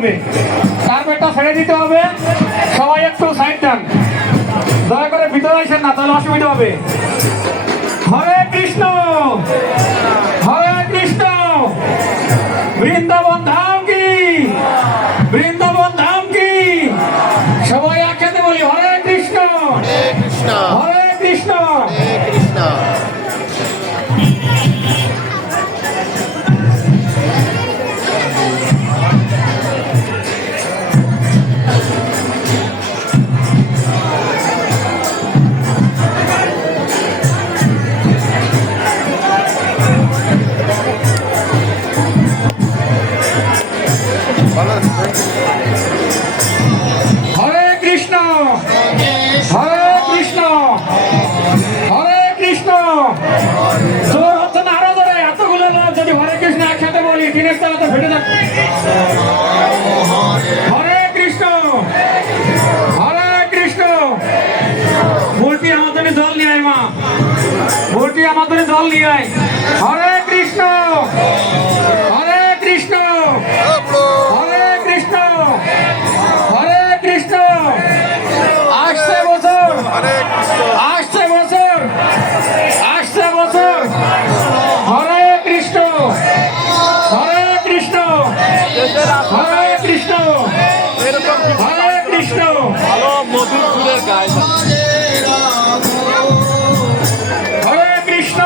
হবে। কার্পেটটা ছেড়ে দিতে হবে। সবাই একটু সাইড ডান দয়া করে ভিতরে আসেন না তাহলে অসুবিধা হবে। হরে কৃষ্ণ! হরে কৃষ্ণ! বৃন্দাবন ধাম কি? বৃন্দাবন ধাম কি? সবাই একসাথে বলি হরে কৃষ্ণ! হরে কৃষ্ণ! হরে কৃষ্ণ! হরে কৃষ্ণ হরে কৃষ্ণ ভালো মধুর কৃষ্ণ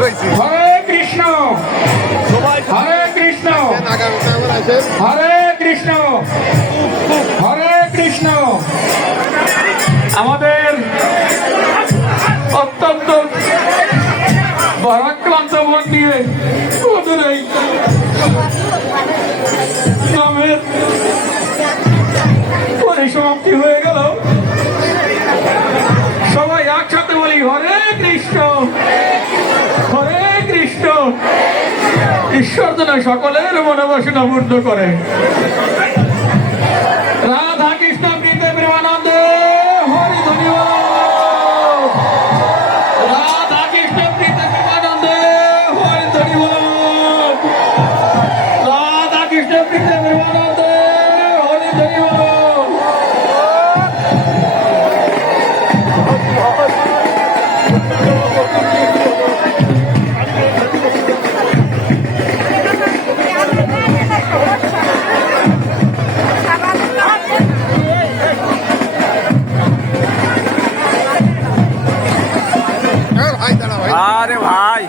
কৃষ্ণ কৃষ্ণ কৃষ্ণ হরে কৃষ্ণ হরে কৃষ্ণ আমাদের অত্যন্ত মন নিয়ে ওদের এই নামের পরিসমাপ্তি হয়ে গেল। সবাই একসাথে বলি, হরে কৃষ্ণ হরে কৃষ্ণ। ঈশ্বর যেন সকলের মনোবাসনা পূর্ণ করে। আরে ভাই।